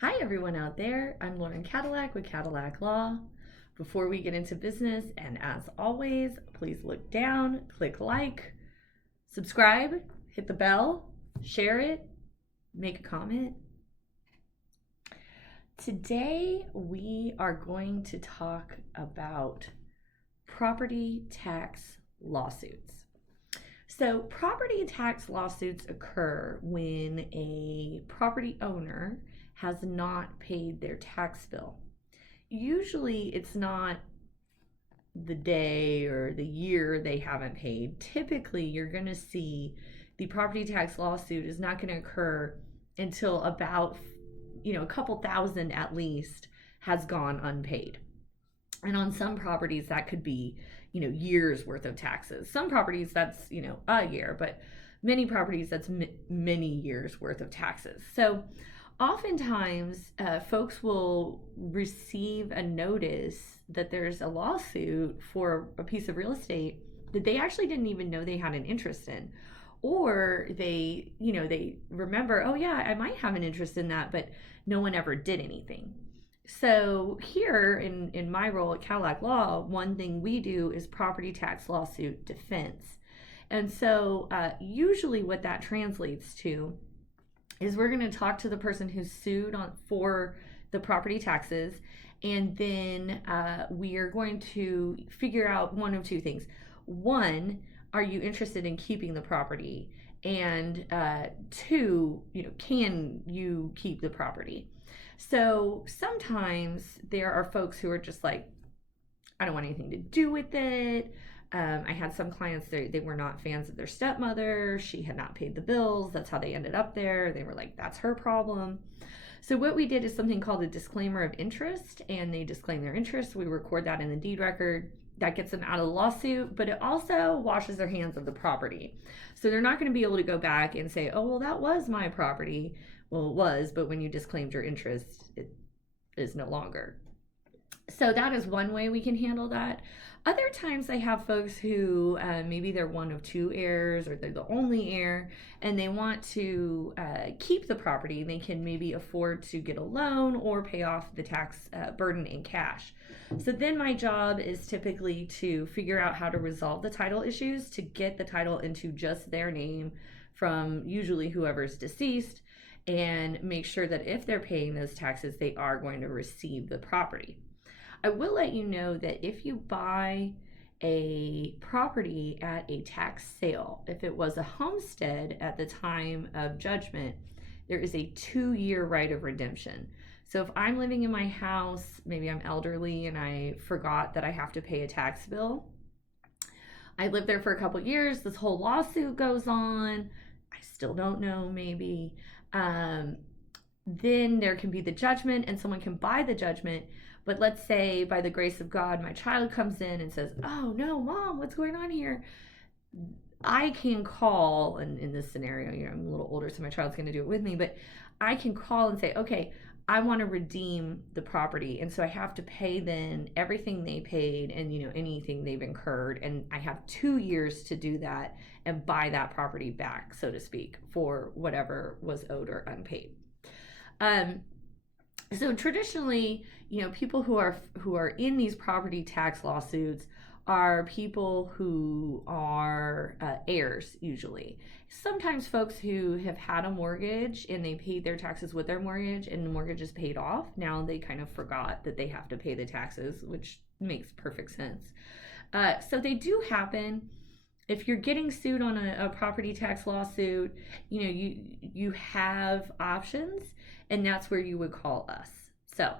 Hi, everyone out there. I'm Lauren Cadillac with Cadillac Law. Before we get into business, and as always, please look down, click like, subscribe, hit the bell, share it, make a comment. Today, we are going to talk about property tax lawsuits. So, property tax lawsuits occur when a property owner has not paid their tax bill. Usually, it's not the day or the year they haven't paid. Typically, you're going to see the property tax lawsuit is not going to occur until about, a couple thousand at least has gone unpaid. And on some properties, that could be, years worth of taxes. Some properties, that's, a year, but many properties, that's many years worth of taxes. So oftentimes, folks will receive a notice that there's a lawsuit for a piece of real estate that they actually didn't even know they had an interest in. Or they remember, oh yeah, I might have an interest in that, but no one ever did anything. So here in my role at Cadillac Law, one thing we do is property tax lawsuit defense. And so usually what that translates to is we're going to talk to the person who's sued for the property taxes, and then we are going to figure out one of two things. One, are you interested in keeping the property? And two, can you keep the property? So sometimes there are folks who are just like, I don't want anything to do with it. I had some clients, they were not fans of their stepmother. She had not paid the bills. That's how they ended up there. They were like, that's her problem. So what we did is something called a disclaimer of interest, and they disclaim their interest. We record that in the deed record. That gets them out of the lawsuit, but it also washes their hands of the property. So they're not going to be able to go back and say, oh, well, that was my property. Well, it was, but when you disclaimed your interest, it is no longer. So that is one way we can handle that. Other times I have folks who maybe they're one of two heirs or they're the only heir and they want to keep the property. They can maybe afford to get a loan or pay off the tax burden in cash. So then my job is typically to figure out how to resolve the title issues to get the title into just their name from usually whoever's deceased, and make sure that if they're paying those taxes, they are going to receive the property. I will let you know that if you buy a property at a tax sale, if it was a homestead at the time of judgment, there is a 2-year right of redemption. So if I'm living in my house, maybe I'm elderly and I forgot that I have to pay a tax bill, I lived there for a couple years, this whole lawsuit goes on, I still don't know, maybe. Then there can be the judgment and someone can buy the judgment. But let's say by the grace of God, my child comes in and says, oh no, mom, what's going on here? I can call, and in this scenario, I'm a little older, so my child's going to do it with me, but I can call and say, okay, I want to redeem the property. And so I have to pay then everything they paid and, anything they've incurred. And I have 2 years to do that and buy that property back, so to speak, for whatever was owed or unpaid. So traditionally, people who are in these property tax lawsuits are people who are heirs usually. Sometimes folks who have had a mortgage and they paid their taxes with their mortgage and the mortgage is paid off. Now they kind of forgot that they have to pay the taxes, which makes perfect sense. So they do happen. If you're getting sued on a property tax lawsuit, you have options, and that's where you would call us. So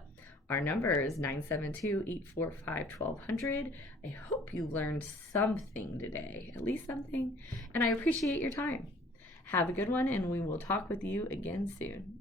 our number is 972-845-1200. I hope you learned something today, at least something, and I appreciate your time. Have a good one, and we will talk with you again soon.